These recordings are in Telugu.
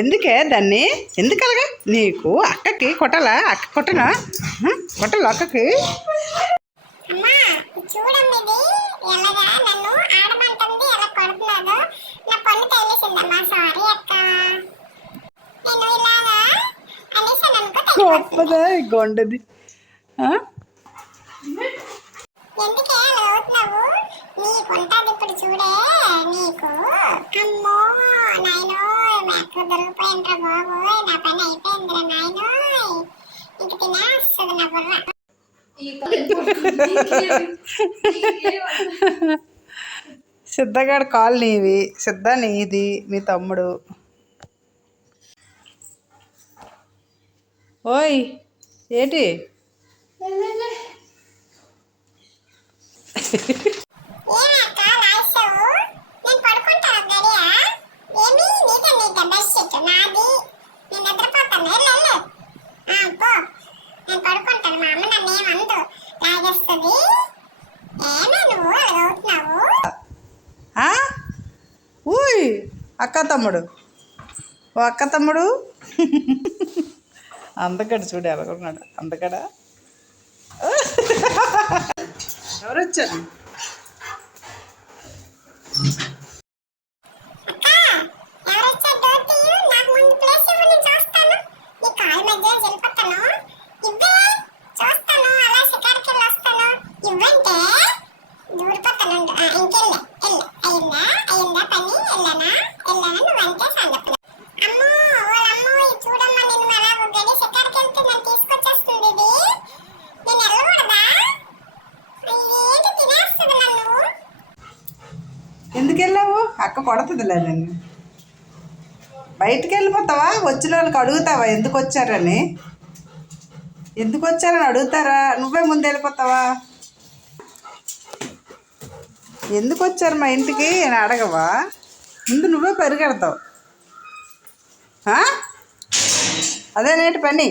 ఎందుకే దాన్ని ఎందుకలగా నీకు అక్కకి కొట్టాలా? అక్క కొట్టనా? కొట్టాలా అక్కకి? గొప్పదా గొండది. సిద్ధగాడు కాల్ నీవి, సిద్ధ నీది, మీ తమ్ముడు. ఓయ్ ఏంటి? ఊయ్ అక్క తమ్ముడు, ఓ అక్క తమ్ముడు. అందగడు చూడు ఎలాగున్నాడు, అందగడా. ఎవరు వచ్చారు? ఎందుకు వెళ్ళావు? అక్క కొడుతుందిలే నన్ను. బయటికి వెళ్ళిపోతావా? వచ్చిన వాళ్ళకి అడుగుతావా ఎందుకు వచ్చారని? ఎందుకు వచ్చారని అడుగుతారా? నువ్వే ముందు వెళ్ళిపోతావా? ఎందుకు వచ్చారు మా ఇంటికి అని అడగవా? ముందు నువ్వే పరిగెడతావు. అదేనేటి పని.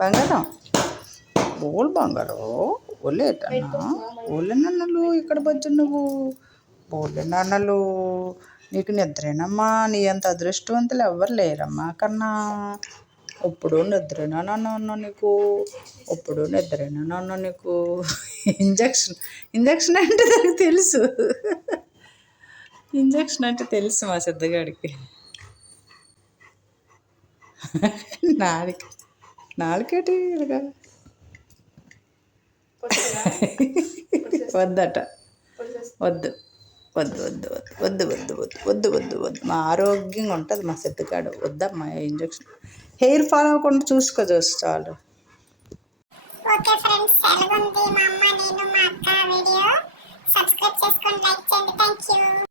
బంగారం ఓలు బంగారు ఓలేటన్నా ఓలే నన్నలు ఇక్కడ బజ్జు నువ్వు ఓలే నాన్నలు. నీకు నిద్రేనమ్మా, నీ అంత అదృష్టవంతులు ఎవ్వరు లేరమ్మా కన్నా. ఇప్పుడు నిద్రేనా నాన్న నీకు? ఇప్పుడు నిద్రేనా నాన్న నీకు? ఇంజక్షన్ అంటే నాకు తెలుసు. ఇంజక్షన్ అంటే తెలుసు మా సిద్ధగాడికి. నాలుగేటి వద్దట. వద్దు వద్దు వద్దు వద్దు వద్దు వద్దు వద్దు వద్దు వద్దు. మా ఆరోగ్యంగా ఉంటుంది మా సిద్ధగాడు. వద్దమ్మా ఇంజక్షన్. హెయిర్ ఫాల్ అవ్వకుండా చూసుకో చాలు. ఓకే ఫ్రెండ్స్, ఎలాగుంది మా అమ్మ, నేను, మా అక్క వీడియో? సబ్స్క్రైబ్ చేసుకోండి, లైక్ చేయండి. Thank you.